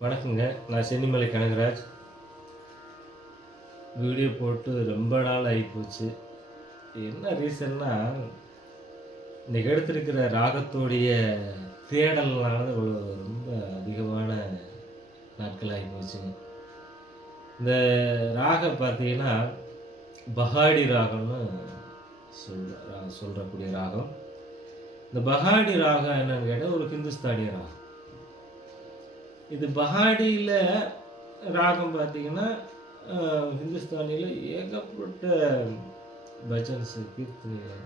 வணக்கங்க. நான் சென்னிமலை கனகராஜ். வீடியோ போட்டு ரொம்ப நாள் ஆகிப்போச்சு. என்ன ரீசன்னா, இன்னைக்கு எடுத்திருக்கிற ராகத்தோடைய தேடல்னால ரொம்ப அதிகமான நாட்கள் ஆகிப்போச்சுங்க. இந்த ராகம் பார்த்தீங்கன்னா, பஹாடி ராகம்னு சொல்றக்கூடிய ராகம். இந்த பஹாடி ராகம் என்னன்னு கேட்டால் ஒரு ஹிந்துஸ்தானிய ராகம். இது பஹாடியில் ராகம் பார்த்தீங்கன்னா, ஹிந்துஸ்தானியில் ஏகப்பட்ட பஜன்ஸ் கீர்த்தனை.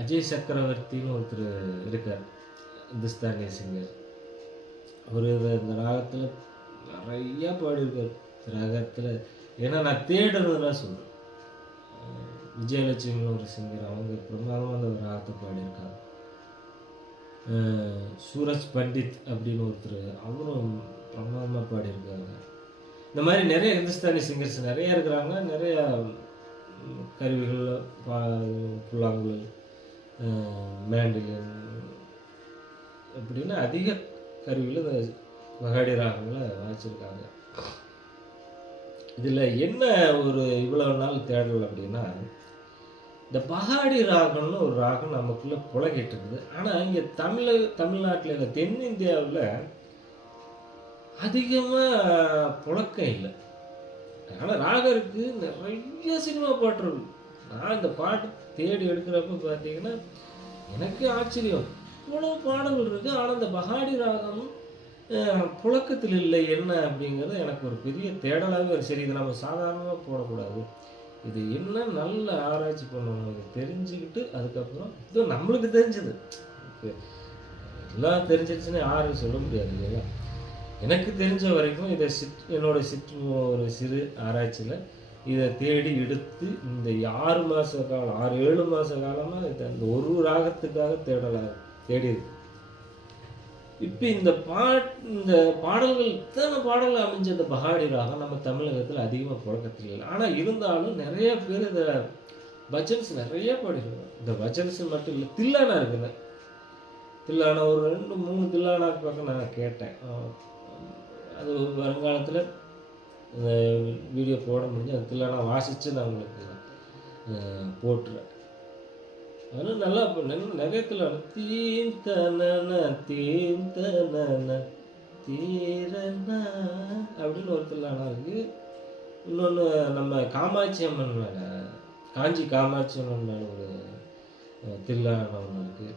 அஜய் சக்கரவர்த்தின்னு ஒருத்தர் இருக்கார், ஹிந்துஸ்தானிய சிங்கர். அவர் இந்த ராகத்தில் நிறையா பாடியிருக்கார். ராகத்தில் ஏன்னா நான் தேடுறதுலாம் சொல்கிறேன். விஜயலட்சுமின்னு ஒரு சிங்கர், அவங்க பிரமாதமான ஒரு ராகத்தை பாடியிருக்காங்க. சூரஜ் பண்டித் அப்படின்னு ஒருத்தர், அவரும் பிரமாதமாக பாடியிருக்காங்க. இந்த மாதிரி நிறைய ஹிந்துஸ்தானி சிங்கர்ஸ் நிறையா இருக்கிறாங்க. நிறையா கருவிகள், புல்லாங்குழல், மேண்டிலின் அப்படின்னு அதிக கருவிகள் இந்த பஹாடி ராகங்களை வாசிச்சிருக்காங்க. இதில் என்ன ஒரு இவ்வளவு நாள் தேடல் அப்படின்னா, இந்த பஹாடி ராகம்னு ஒரு ராகம் நமக்குள்ளே புழங்கிட்டு இருக்குது. ஆனால் இங்கே தமிழ்நாட்டில் இல்லை, தென்னிந்தியாவில் அதிகமாக புழக்கம் இல்லை. ஆனால் ராகம் இருக்குது, நிறைய சினிமா பாட்டு இருக்கு. நான் இந்த பாட்டு தேடி எடுக்கிறப்ப பார்த்தீங்கன்னா எனக்கு ஆச்சரியம், இவ்வளோ பாடல்கள் இருக்குது. ஆனால் இந்த பஹாடி ராகம் புழக்கத்தில் இல்லை. என்ன அப்படிங்கிறது எனக்கு ஒரு பெரிய தேடலாகவே. சரி, இதை நம்ம சாதாரணமாக போடக்கூடாது, இது என்ன நல்ல ஆராய்ச்சி பண்ணணும், இது தெரிஞ்சுக்கிட்டு அதுக்கப்புறம் இது நம்மளுக்கு தெரிஞ்சது. எல்லாம் தெரிஞ்சிருச்சுன்னு யாரும் சொல்ல முடியாது இல்லையா. எனக்கு தெரிஞ்ச வரைக்கும் இதை என்னோட ஒரு சிறு ஆராய்ச்சியில் இதை தேடி எடுத்து இந்த 6 மாத காலம் 6-7 மாத காலமாக இதை அந்த ஒரு ராகத்துக்காக தேடி இருக்கு. இப்போ இந்த பாடல்கள் இத்தனை பாடல்கள் அமைஞ்ச இந்த பஹாடி ராகம் நம்ம தமிழகத்தில் அதிகமாக புழக்கத்தில் இல்லை. ஆனால் இருந்தாலும் நிறைய பேர் இந்த பஜன்ஸ் நிறைய பாடிருக்காங்க. இந்த பஜன்ஸ் மட்டும் இல்லை, தில்லானா இருக்குங்க. தில்லானா ஒரு 2-3 தில்லானாக்கு பக்கம் நான் கேட்டேன். அது வருங்காலத்தில் இந்த வீடியோ போட முடிஞ்சு அந்த தில்லானா வாசித்து நான் உங்களுக்கு போட்டுறேன். அதனால் நல்லா நிறைய தில்லானா, தீம் தனன தீம் தனன தீரனா அப்படின்னு ஒரு தில்லானா இருக்குது. இன்னொன்று நம்ம காமாட்சி அம்மன் மேலே, காஞ்சி காமாட்சி அம்மன் மேலே ஒரு தில்லானா ஒன்று இருக்குது.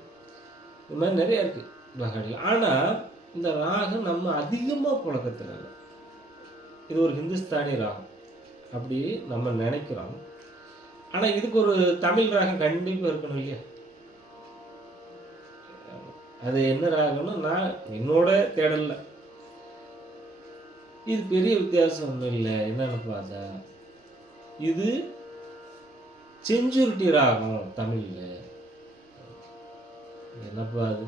இது மாதிரி நிறையா இருக்குது பஹாடியில். ஆனால் இந்த ராகம் நம்ம அதிகமாக புழக்கத்தில் இல்லை. இது ஒரு ஹிந்துஸ்தானி ராகம் அப்படி நம்ம நினைக்கிறோம். ஆனால் இதுக்கு ஒரு தமிழ் ராகம் கண்டிப்பாக இருக்கணும் இல்லையா. அது என்ன ராகம்னு நான் என்னோட தேடல, இது பெரிய வித்தியாசம் ஒன்றும் இல்லை. என்னன்னு பார்த்தா இது செஞ்சுருட்டி ராகம் தமிழில். என்னப்பா அது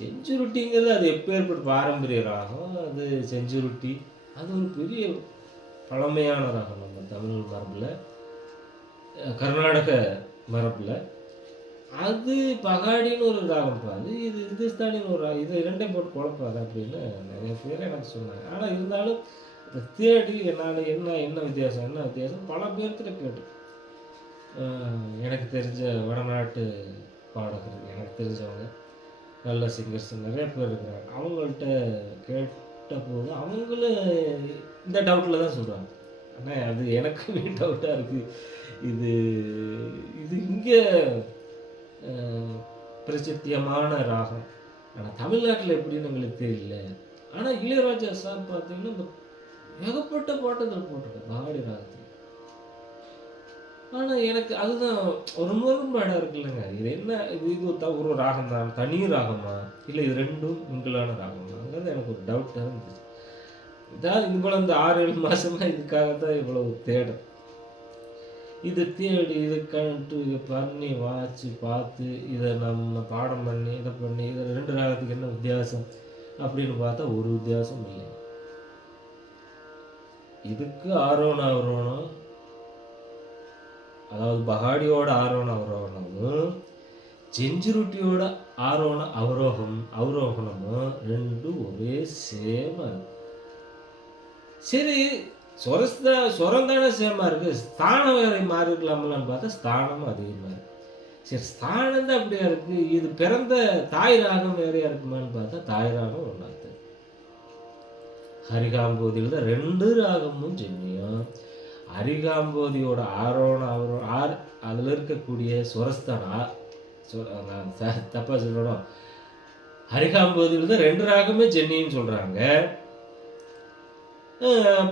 செஞ்சுருட்டிங்கிறது, அது எப்பேற்பட்ட பாரம்பரிய ராகம். அது செஞ்சுருட்டி, அது ஒரு பெரிய பழமையான ராகம் நம்ம தமிழ் மரபில், கர்நாடக மரபில். அது பஹாடின்னு ஒரு ராகம் பாது, இது ஹிந்துஸ்தானின்னு ஒரு ராகம். இது ரெண்டையும் போட்டு குழப்பாது அப்படின்னு நிறைய பேர் எனக்கு சொன்னாங்க. ஆனால் இருந்தாலும் அதை தேடி என்னால் என்ன வித்தியாசம் பல பேர்கிட்ட கேட்டு, எனக்கு தெரிஞ்ச வடநாட்டு பாடகர்கள், எனக்கு தெரிஞ்சவங்க நல்ல சிங்கர்ஸ் நிறைய பேர் இருக்கிறாங்க. அவங்கள்ட்ட கேட்டபோது அவங்களும் இந்த டவுட்டில் தான் சொல்கிறாங்க. ஆனால் அது எனக்கு டவுட்டாக இருக்குது. இது இங்கே பிரசித்தியமான ராகம், ஆனால் தமிழ்நாட்டில் எப்படின்னு எங்களுக்கு தெரியல. ஆனால் இளையராஜா சார் பார்த்தீங்கன்னா இந்த ஏகப்பட்ட பாட்டுகள் போட்டிருக்காரு பஹாடி ராகத்தில். ஆனால் எனக்கு அதுதான் ஒரு முரண்பாடாக இருக்குல்லங்க. இது என்ன, இது ஒரு ராகம் தான், தனி ராகமா இல்லை இது ரெண்டும் மிங்கிளான ராகமாங்கிறது எனக்கு ஒரு டவுட்டாக இருந்துச்சு. இதான் இது போல் இந்த 6-7 மாதமாக இதுக்காகத்தான் இவ்வளவு தேடும். இதை தேடி இதை கண்டு பண்ணி வாசி பார்த்து இதை நம்ம பாடம் பண்ணி இதை பண்ணி இதை 2 ராகத்துக்கு என்ன வித்தியாசம் அப்படின்னு பார்த்தா ஒரு வித்தியாசம் இல்லை. இதுக்கு ஆரோணம் அவரோணம், அதாவது பஹாடியோட ஆரோணம் அவரோணமும் செஞ்சுருட்டியோட ஆரோண அவரோகணமும் ரெண்டும் ஒரே சேமா இருக்கு. சரி, சொரம் தானே சேமா இருக்கு, ஸ்தானம் வேற மாறி இருக்கலாமலான்னு பார்த்தா ஸ்தானமும் அதிகமாக இருக்கு. சரி, ஸ்தானம் தான் அப்படியா இருக்கு, இது பிறந்த தாய் ராகம் வேறையா இருக்குமான்னு பார்த்தா தாய் ராகம் ஒன்றாது. ஹரிகாம்போதியில் தான் 2 ராகமும் ஜென்னியும். அரிகாம்போதியோட அதில் இருக்கக்கூடிய சுரஸ்தானம், நான் தப்பா சொல்லணும், ஹரிகாம்போதியில் தான் 2 ராகமே ஜென்னின்னு சொல்கிறாங்க.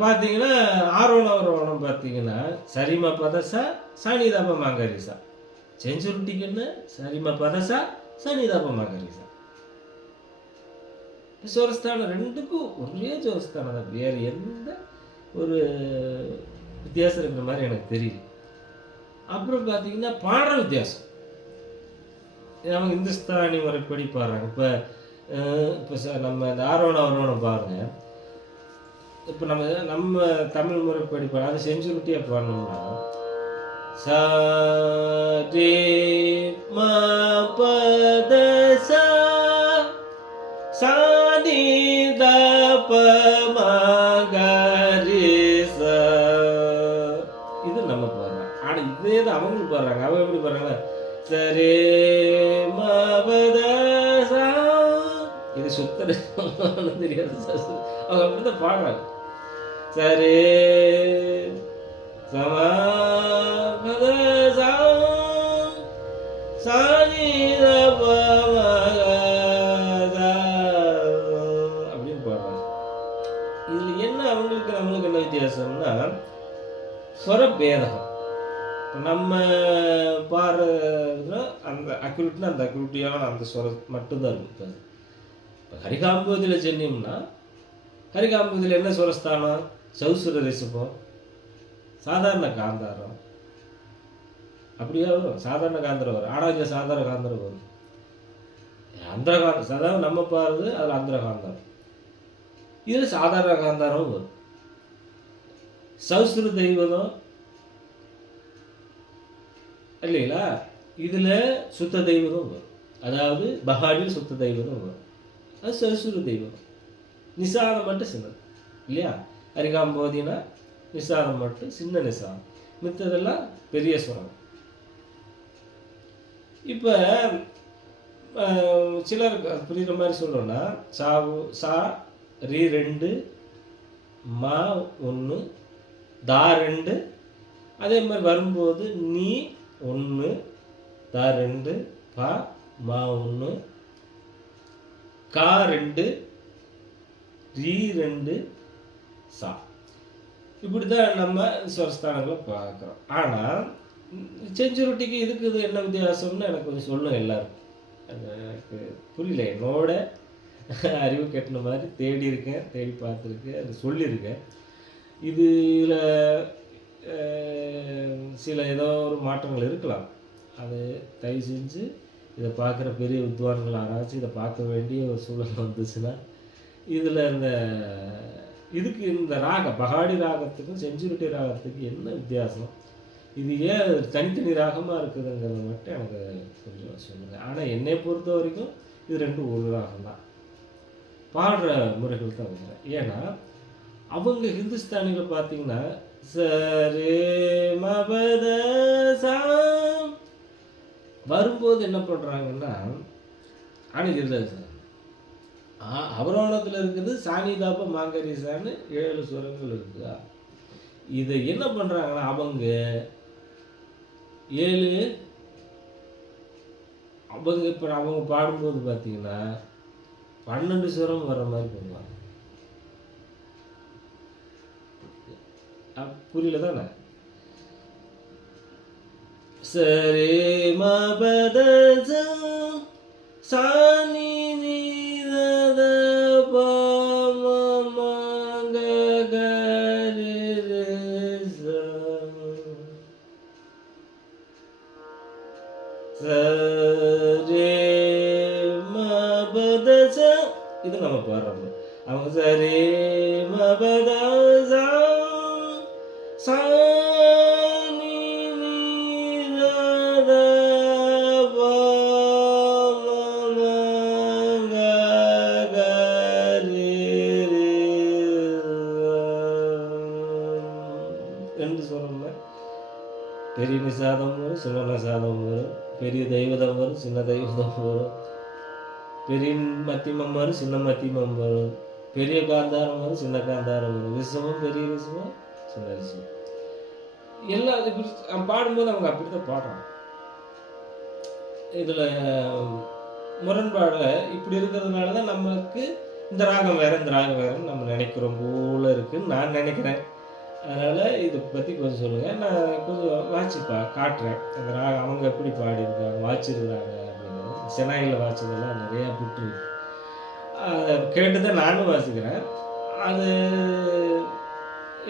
பார்த்தீங்கன்னா ஆரோணம் பார்த்தீங்கன்னா சரிமா பதசா சனிதாப மாங்கரிசா, செஞ்சுருட்டிக்குன்னு சரிமா பதசா சனிதாப மாங்கரிசா. சுரஸ்தானம் 2க்கும் ஒரே சுரஸ்தானம் தான், வேறு எந்த ஒரு வித்தியாசம் இருக்கிற மாதிரி எனக்கு தெரியல. அப்புறம் பார்த்தீங்கன்னா பாடுற வித்தியாசம், அவங்க இந்துஸ்தானி முறைப்படி பாடுறாங்க. இப்போ நம்ம இந்த ஆரோணம் பாருங்க, இப்போ நம்ம தமிழ் முறைப்படி பாட அதை செஞ்சுருட்டியாக பாடணும்னா சா ரே ம ப த சா சா நீ த ப ம க ரே சா, இது நம்ம பாடுறோம். ஆனால் இதே தான் அவங்களும் பாடுறாங்க. அவங்க எப்படி பாடுறாங்க, சரே ம ப த சா, இது சுத்தர தெரியாது, அவங்க அப்படிதான் பாடுறாங்க. சரே சமா பத சா சா நீ த ப ம க சா அப்படின்னு பாடுறாங்க. இதில் என்ன அவங்களுக்கு நம்மளுக்கு என்ன வித்தியாசம்னா ஸ்வரபேதகம். நம்ம பாடுற அந்த அக்யூரேட்னா அந்த அக்யூரேட்டியான அந்த ஸ்வரம் மட்டும்தான் இருக்கும். இப்போ ஹரிகாம்போதியில் சென்னோம்னா ஹரிகாம்போதியில் என்ன ஸ்வரஸ்தானம், சௌசுர ரிஷபம், சாதாரண காந்தாரம், அப்படியே வரும், சாதாரண காந்தரம் வரும். ஆனால் இங்கே சாதாரண காந்தரம் வரும், அந்தரகாந்தம். அதாவது நம்ம பாடுறது அதில் அந்தரகாந்தரம், இதில் சாதாரண காந்தாரம் வரும். சௌசுர தெய்வதம் இல்லைங்களா, இதில் சுத்த தெய்வதம் வரும். அதாவது பஹாடியில் சுத்த தெய்வதம் வரும், அது சௌசுர தெய்வம். நிசாதம் மட்டும் சின்னது இல்லையா, அரிகாம்போதினா நிசாதம் மட்டும் சின்ன நிசாதம், மித்ததெல்லாம் பெரிய ஸ்வரம். இப்போ சிலருக்கு புரியுற மாதிரி சொல்லணும்னா சா ரீ 2 மா 1 தா 2, அதே மாதிரி வரும்போது நீ 1 தா 2 பா மா 1 கா 2 ரீ 2 சா, இப்படி தான் நம்ம ஸ்வரஸ்தானங்களை பார்க்குறோம். ஆனால் செஞ்சுருட்டிக்கு இதுக்கு இது என்ன வித்தியாசம்னு எனக்கு கொஞ்சம் சொல்லணும் எல்லாரும். எனக்கு புரியல, என்னோட அறிவு கட்டின மாதிரி தேடி இருக்கேன், தேடி பார்த்துருக்கேன், அது சொல்லியிருக்கேன். இதில் சில ஏதோ ஒரு மாற்றங்கள் இருக்கலாம். அது தயவு செஞ்சு இதை பார்க்குற பெரிய வித்வான்கள் ஆராய்ச்சி இதை பார்க்க வேண்டிய ஒரு சூழல் வந்துச்சுன்னா, இதில் இதுக்கு இந்த பகாடி ராகத்துக்கும் செஞ்சுருட்டி ராகத்துக்கு என்ன வித்தியாசம், இது ஏன் தனித்தனி ராகமாக இருக்குதுங்கிறத மட்டும் எனக்கு கொஞ்சம் சொல்லுங்கள். ஆனால் என்னை பொறுத்த வரைக்கும் இது 2 ஒரு ராகம் தான், பாடுற முறைகள் தான் வேறு. ஏன்னா அவங்க ஹிந்துஸ்தானியில் பார்த்தீங்கன்னா சரே மபத சா வரும்போது என்ன பண்ணுறாங்கன்னா, ஆனால் இல்லை அவரோணத்தில் இருக்குது சானிதாப மாங்கரிசான்னு 7 சுரங்கள் இருக்குதா. இதை என்ன பண்ணுறாங்கன்னா அவங்க 7 இப்போ அவங்க பாடும்போது பார்த்தீங்கன்னா 12 சுரம் வர்ற மாதிரி பண்ணுவாங்க. புரியல தானே, சரே மபத சானி இது நம்ம பாடுறோம். அவங்க சரே மபத சா நீ த ப ம 2 ஸ்வரம்னா பெரிய நிசாதம் வரும், சின்ன நிசாதம் வரும், பெரிய தெய்வதம் வரும், சின்ன தெய்வதம் வரும், பெரிய மத்தியமம் வரும், சின்ன மத்தியமம் வரும், பெரிய காந்தாரம் வரும், சின்ன காந்தாரம் வரும், ரிஷபம் பெரிய ரிஷபம், சின்ன ரிஷபம். எல்லாம் இப்படி பாடும்போது அவங்க அப்படித்தான் பாடுறாங்க. இதில் முரண்பாடு இப்படி இருக்கிறதுனால தான் நமக்கு இந்த ராகம் வேறு இந்த ராகம் வேறுன்னு நம்ம நினைக்கிறோம் போல இருக்குன்னு நான் நினைக்கிறேன். அதனால் இதை பற்றி கொஞ்சம் சொல்லுங்கள். நான் கொஞ்சம் வாட்சி காட்டுறேன் அந்த ராகம் அவங்க எப்படி பாடியிருக்காங்க வாச்சிருக்கிறாங்க அப்படிங்கிறது. சென்னையில் வாட்சதெல்லாம் நிறையா புட்டு அதை கேட்டு தான் நானும் வாசிக்கிறேன். அது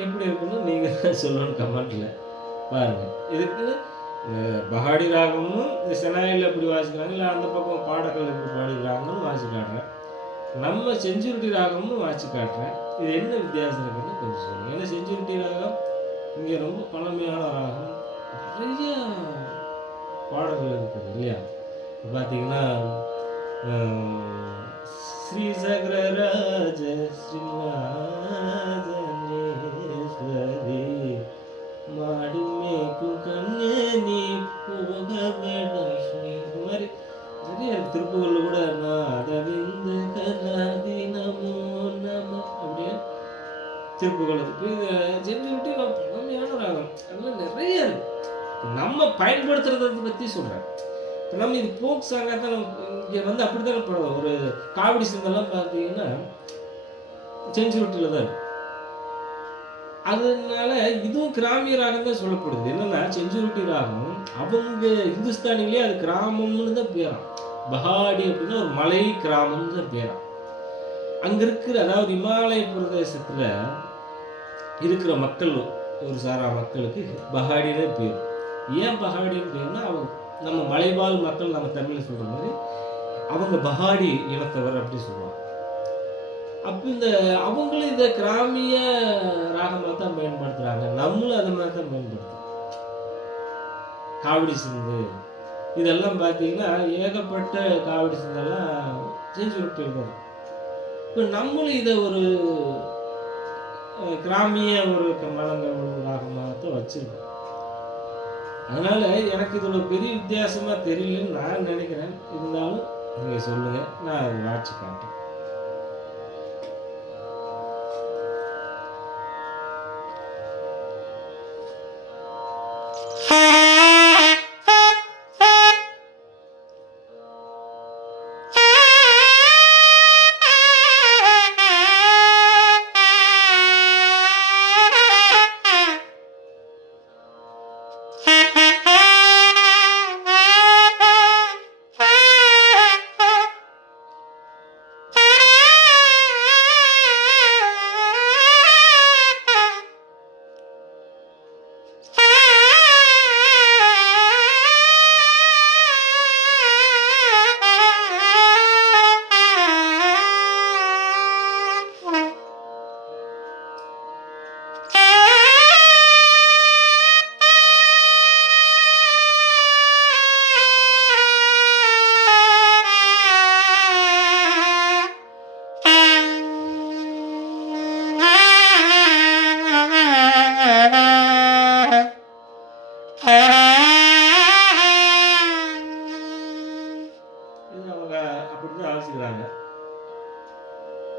எப்படி இருக்குன்னு நீங்கள் சொல்லணும் கமெண்ட்டில் பாருங்கள். இதுக்கு பஹாடி ராகமும் இந்த செனாயில் எப்படி வாசிக்கிறாங்க, இல்லை அந்த பக்கம் பாடல்கள் எப்படி பாடிக்கிறாங்கன்னு வாசி காட்டுறேன். நம்ம செஞ்சுருட்டி ராகமும் வாசி காட்டுறேன். இது என்ன வித்தியாசம் இருக்குன்னு கொஞ்சம் சொல்லுங்கள். ஏன்னா செஞ்சுருட்டி ராகம் இங்கே ரொம்ப பழமையான ராகம், நிறைய பாடல்கள் இருக்குது இல்லையா. பார்த்தீங்கன்னா ஸ்ரீ சகரராஜ ஸ்ரீநாதனேஸ்வரி மாடு மேய்க்கும் கண்ணே நீ போக வேண்டாம். இந்த மாதிரி நிறைய திருப்புகளில் கூட நாதவிந்து கலாதி நமோ நம அப்படியே திருப்புகள் இருக்கு. இதை செஞ்சு விட்டு நான் பழமையான ராகம் அதெல்லாம் நிறைய இருக்கு. நம்ம பயன்படுத்துறதை பற்றி சொல்கிறேன். இப்போ நம்ம இது போக் சாங்காக தான் இங்கே வந்து அப்படி தான் படம். ஒரு காவடி சிங்கெல்லாம் பார்த்தீங்கன்னா செஞ்சுருட்டியில் தான் இருக்கு. அதனால இதுவும் கிராமிய ராகம் தான் சொல்லப்படுது. என்னன்னா செஞ்சுருட்டி ராகம் அவங்க இந்துஸ்தானிலே அது கிராமம்னு தான் பேராம். பஹாடி அப்படின்னா ஒரு மலை கிராமம்னு தான் பேராம். அங்கே இருக்கிற அதாவது இமாலய பிரதேசத்தில் இருக்கிற மக்கள் ஒரு சாரா மக்களுக்கு பஹாடினே பேர். ஏன் பஹாடின்னு பேர்னா அவங்க நம்ம மலைவாழ் மக்கள் நம்ம தமிழில் சொல்கிற மாதிரி அவங்க பஹாடி இனத்தவர் அப்படி சொல்லுவாங்க. அப்போ இந்த அவங்களும் இந்த கிராமிய ராகமாக தான் பயன்படுத்துகிறாங்க. நம்மளும் அது மாதிரி தான் பயன்படுத்துகிறோம். காவடி சிந்து இதெல்லாம் பார்த்தீங்கன்னா ஏகப்பட்ட காவடி சிந்தெல்லாம் செஞ்சு விட்டு. இப்போ நம்மளும் இதை ஒரு கிராமிய ஒரு மலங்கள் ராகமாக தான் வச்சுருக்கோம். அதனால் எனக்கு இதோட பெரிய வித்தியாசமாக தெரியலன்னு நான் நினைக்கிறேன். இருந்தாலும் நீங்கள் சொல்லுங்கள், நான் வாட்சி காட்டேன்.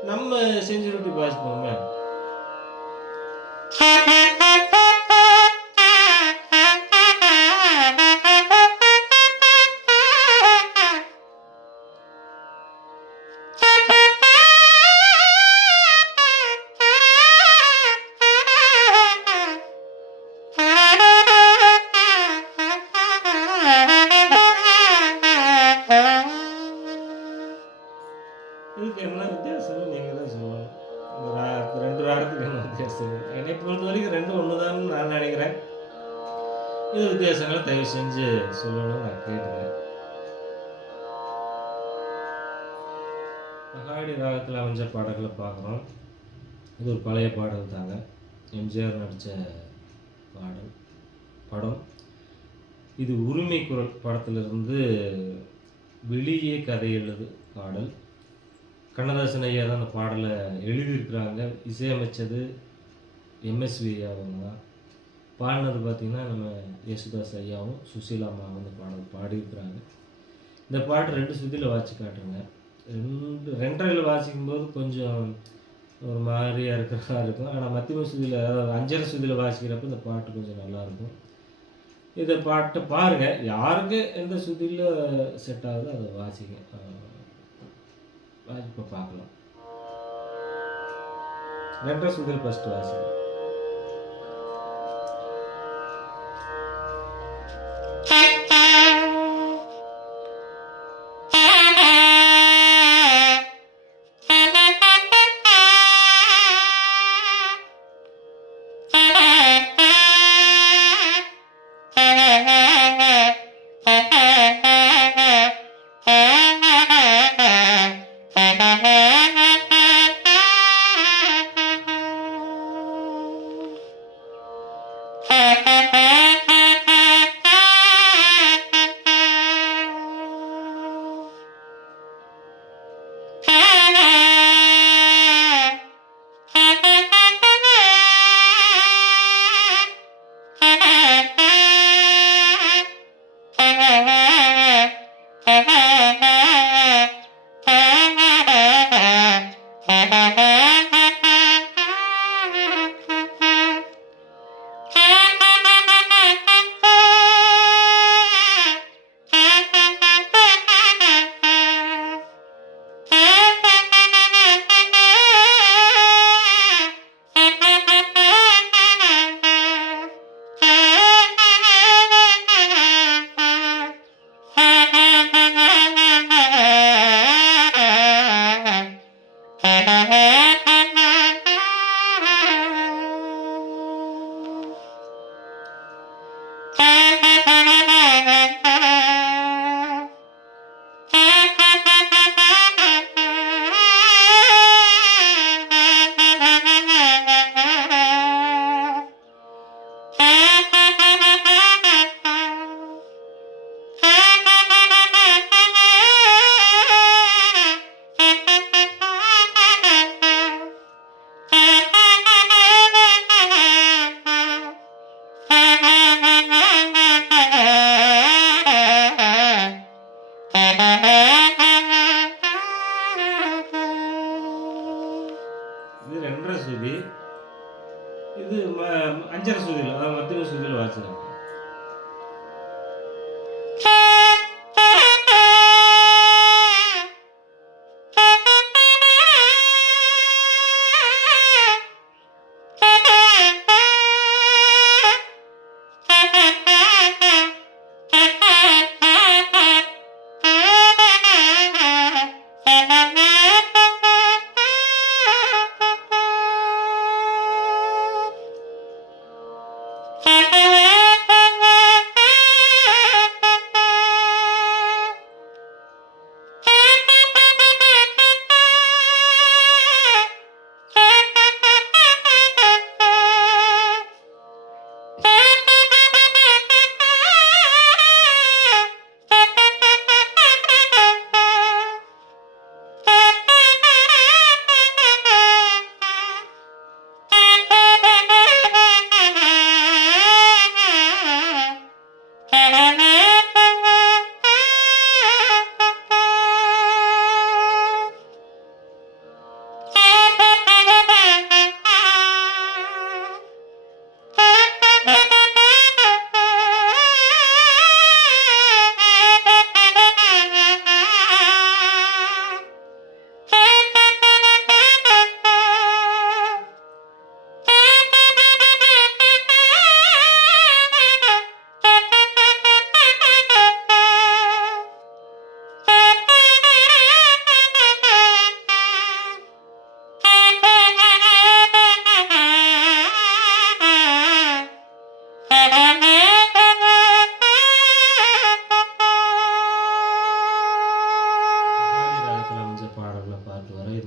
நம்ம செஞ்சுருட்டி வாசிப்போமே. இதுக்கு என்ன வித்தியாசம் நீங்கள் தான் சொல்லணும். இந்த ரெண்டு ராகத்துக்கு என்ன வித்தியாசம்? என்னை பொறுத்த வரைக்கும் ரெண்டும் ஒன்று தான் நான் நினைக்கிறேன். இது வித்தியாசங்களை தயவு செஞ்சு சொல்லணும்னு நான் கேட்டுக்கிறேன். பஹாடி ராகத்தில் அமைஞ்ச பாடல்களை பார்க்குறோம். இது ஒரு பழைய பாடல் தாங்க. எம்ஜிஆர் நடித்த படம். இது உரிமை குரல் படத்திலிருந்து வெளியே கதை எழுது பாடல். கண்ணதாசன் ஐயா தான் அந்த பாடலை எழுதியிருக்கிறாங்க. இசையமைச்சது எம்எஸ்வி அவங்க தான். பாடினது பார்த்திங்கன்னா நம்ம யேசுதாஸ் ஐயாவும் சுசீலா அம்மாவும் வந்து பாடியிருக்கிறாங்க. இந்த பாட்டு 2 சுதியில் வாசிச்சு காட்டுறேங்க. 2.5 வாசிக்கும்போது கொஞ்சம் ஒரு மாதிரியாக இருக்கிறதா இருக்கும். ஆனால் மத்தியம சுதியில், அதாவது 5.5 சுதியில் வாசிக்கிறப்ப இந்த பாட்டு கொஞ்சம் நல்லாயிருக்கும். இதை பாட்டை பாருங்கள், யாருக்கு எந்த சுதியில் செட் ஆகுதோ அதை வாசிங்க. இப்போ பார்க்கலாம். 2.5 சுதியில் ஃபஸ்ட்டு வாசிங்க. இது 2.5 சுதி. இது 5.5 சுதியில், அதாவது மத்தியம சுதியில் வாசிக்கலாம்.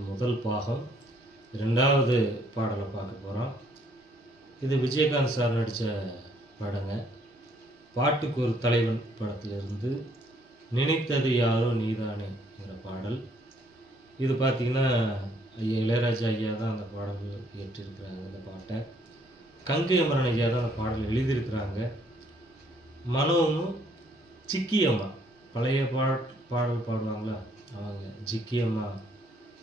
முதல் பாகம். 2வது பாடலை பார்க்க போகிறோம். இது விஜயகாந்த் சார் நடித்த படங்க. பாட்டுக்கு ஒரு தலைவன் படத்திலிருந்து நினைத்தது யாரோ நீதானேங்கிற பாடல். இது பார்த்திங்கன்னா ஐயா இளையராஜா ஐயா தான் அந்த பாடல் இயற்றிருக்கிறாங்க. இந்த பாட்டை கங்கை அமரன் ஐயா தான் அந்த பாடலை எழுதியிருக்கிறாங்க. மனோவும் சிக்கி அம்மா, பழைய பாடல் பாடுவாங்களா அவங்க, ஜிக்கி அம்மா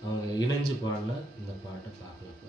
அவங்க இணைஞ்சு பாடின இந்த பாட்டை பார்க்கலப்ப.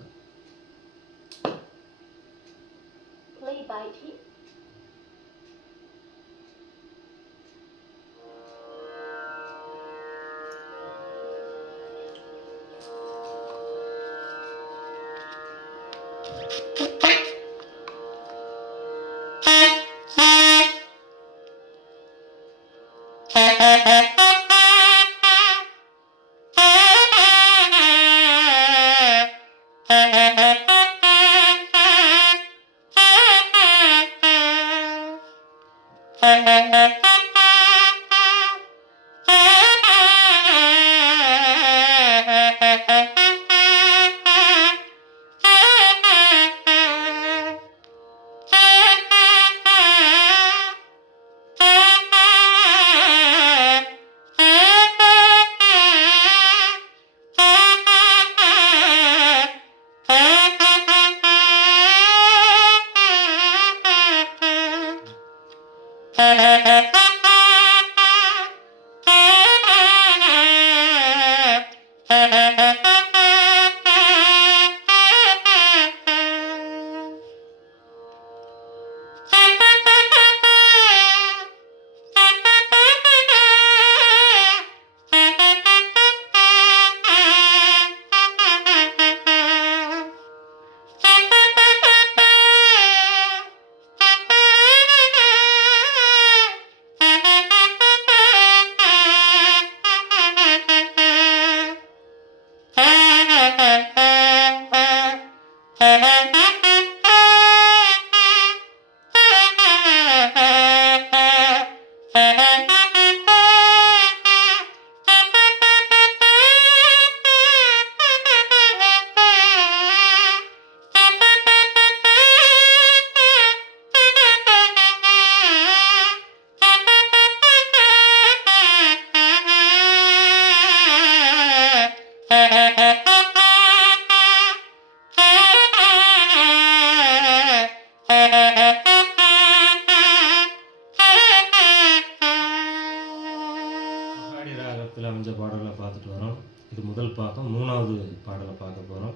அமைஞ்ச பாடலை பார்த்துட்டு வரோம். இது முதல் பாகம். 3வது பாடலை பார்க்க போகிறோம்.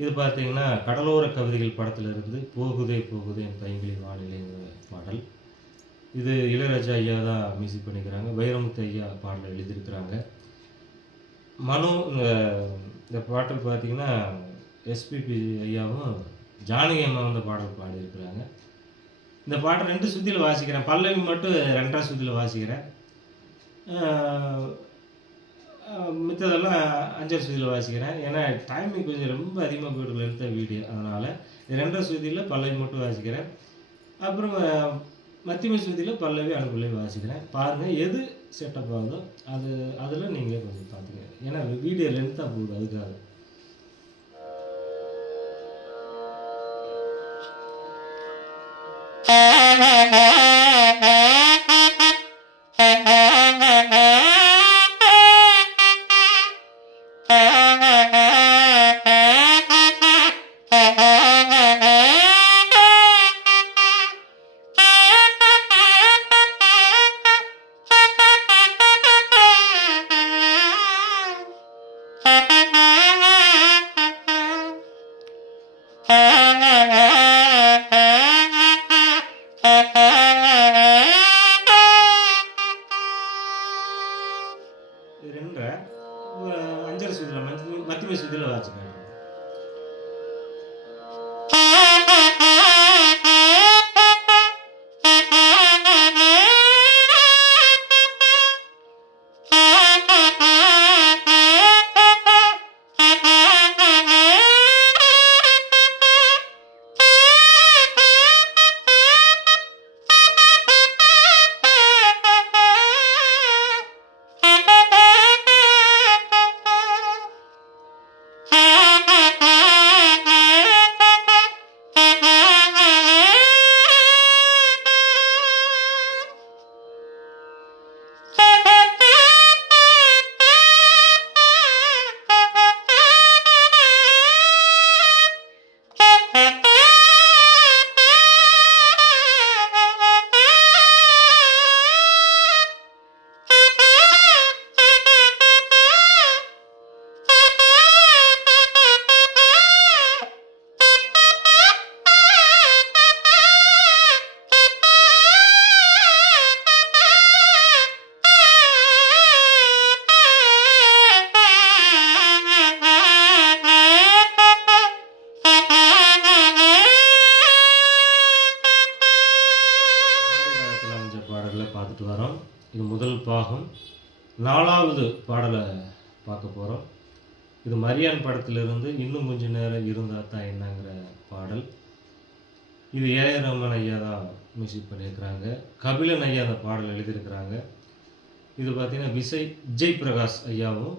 இது பார்த்தீங்கன்னா கடலோர கவிதைகள் படத்திலிருந்து போகுதே போகுதே என் பைங்கிலி வானிலைங்கிற பாடல். இது இளையராஜா ஐயா தான் மியூசிக் பண்ணிக்கிறாங்க. வைரமுத்து ஐயா பாடலை எழுதியிருக்கிறாங்க. மனோ இந்த பாடல் பார்த்தீங்கன்னா எஸ்பிபி ஐயாவும் ஜானகி அம்மாவும் இந்த பாடல் பாடியிருக்கிறாங்க. இந்த பாட்டை 2 சுத்தியில் வாசிக்கிறேன். பல்லவி மட்டும் 2ஆம் சுத்தியில் வாசிக்கிறேன். மித்ததெல்லாம் 5ஆம் சுத்தியில் வாசிக்கிறேன். ஏன்னா டைமிங் கொஞ்சம் ரொம்ப அதிகமாக போய்ட்டு எடுத்த வீடியோ, அதனால் 2ஆம் சுத்தியில் பல்லவி மட்டும் வாசிக்கிறேன். அப்புறம் மத்தியம சுத்தியில் பல்லவி அனுபல்லவி வாசிக்கிறேன். பாருங்கள் எது செட்டப் ஆகுதோ அதில் நீங்கள் கொஞ்சம் பார்த்துங்க. ஏன்னா வீடியோ லென்த்தாக போகுது, அதுக்காக. இது 2 5ஆம் சுத்தியில் மத்தியம சுத்தியில் வாசிக்கிறேன். இது முதல் பாகம். 4வது பாடலை பார்க்க போகிறோம். இது மரியான் படத்திலிருந்து இன்னும் கொஞ்ச நேரம் இருந்தால் தான் என்னங்கிற பாடல். இது ஏஆர் ரஹ்மான் ஐயா தான் மியூசிக் பண்ணியிருக்கிறாங்க. கபிலன் ஐயா அந்த பாடல் எழுதியிருக்கிறாங்க. இது பார்த்திங்கன்னா விஜய் பிரகாஷ் ஐயாவும்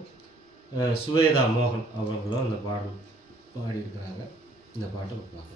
சுவேதா மோகன் அவர்களும் அந்த பாடல் பாடியிருக்கிறாங்க. இந்த பாட்டை பார்க்கலாம்.